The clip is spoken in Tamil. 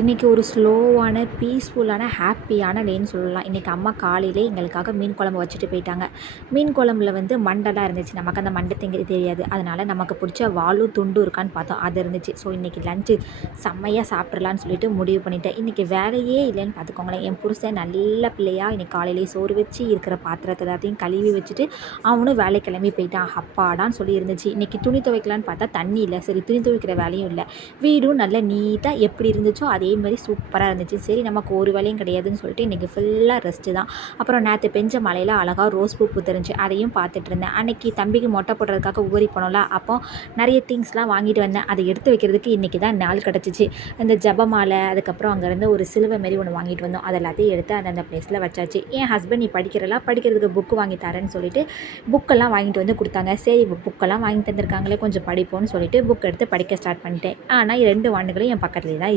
இன்றைக்கி ஒரு ஸ்லோவான, பீஸ்ஃபுல்லான, ஹாப்பியான டேன்னு சொல்லலாம். இன்றைக்கி அம்மா காலையிலே எங்களுக்காக மீன் குழம்பு வச்சுட்டு போயிட்டாங்க. மீன் குழம்புல வந்து மண்டைலாம் இருந்துச்சு. நமக்கு அந்த மண்டை திங்க தெரியாது. அதனால் நமக்கு பிடிச்ச வாலும் துண்டும் இருக்கான்னு பார்த்தோம். அது இருந்துச்சு. ஸோ இன்றைக்கி லஞ்சு செம்மையாக சாப்பிட்றலான்னு சொல்லிட்டு முடிவு பண்ணிட்டேன். இன்றைக்கி வேலையே இல்லைன்னு பார்த்துக்கோங்களேன். என் புருஷன் நல்ல பிள்ளையா இன்றைக்கி காலையிலேயே சோறு வச்சு இருக்கிற பாத்திரத்தை எல்லாத்தையும் கழுவி வச்சுட்டு அவனும் வேலை கிளம்பி போயிட்டான். அப்பாடான்னு சொல்லி இருந்துச்சு. இன்றைக்கி துணி துவைக்கலான்னு பார்த்தா தண்ணி இல்லை. சரி, துணி துவைக்கிற வேலையும் இல்லை. வீடும் நல்ல நீட்டாக எப்படி இருந்துச்சோ அதே மாதிரி சூப்பராக இருந்துச்சு. சரி, நமக்கு ஒரு வேலையும் கிடையாதுன்னு சொல்லிட்டு இன்றைக்கி ஃபுல்லாக ரெஸ்ட்டு தான். அப்புறம் நேற்று பெஞ்ச மழையில் அழகாக ரோஸ் பூ பூத்துருந்துச்சு. அதையும் பார்த்துட்டு இருந்தேன். அன்றைக்கி தம்பிக்கு மொட்டை போடுறதுக்காக ஊறி போனோம்ல, அப்போ நிறைய திங்ஸ்லாம் வாங்கிட்டு வந்தேன். அதை எடுத்து வைக்கிறதுக்கு இன்றைக்கி தான் நாள் கிடச்சிச்சு. இந்த ஜபமாலை, அதுக்கப்புறம் அங்கேருந்து ஒரு சிலுவை மாரி ஒன்று வாங்கிட்டு வந்தோம். அது எல்லாத்தையும் எடுத்து அந்தந்த ப்ளேஸில் வச்சாச்சு. என் ஹஸ்பண்ட் நீ படிக்கிறதுக்கு புக்கு வாங்கி தரேன்னு சொல்லிட்டு புக்கெல்லாம் வாங்கிட்டு வந்து கொடுத்தாங்க. சரி, புக்கெல்லாம் வாங்கி தந்திருக்காங்களே, கொஞ்சம் படிப்போம்னு சொல்லிட்டு புக் எடுத்து படிக்க ஸ்டார்ட் பண்ணிட்டேன். ஆனால் 2 வாண்டுகளும் என் பக்கத்துலேயே தான்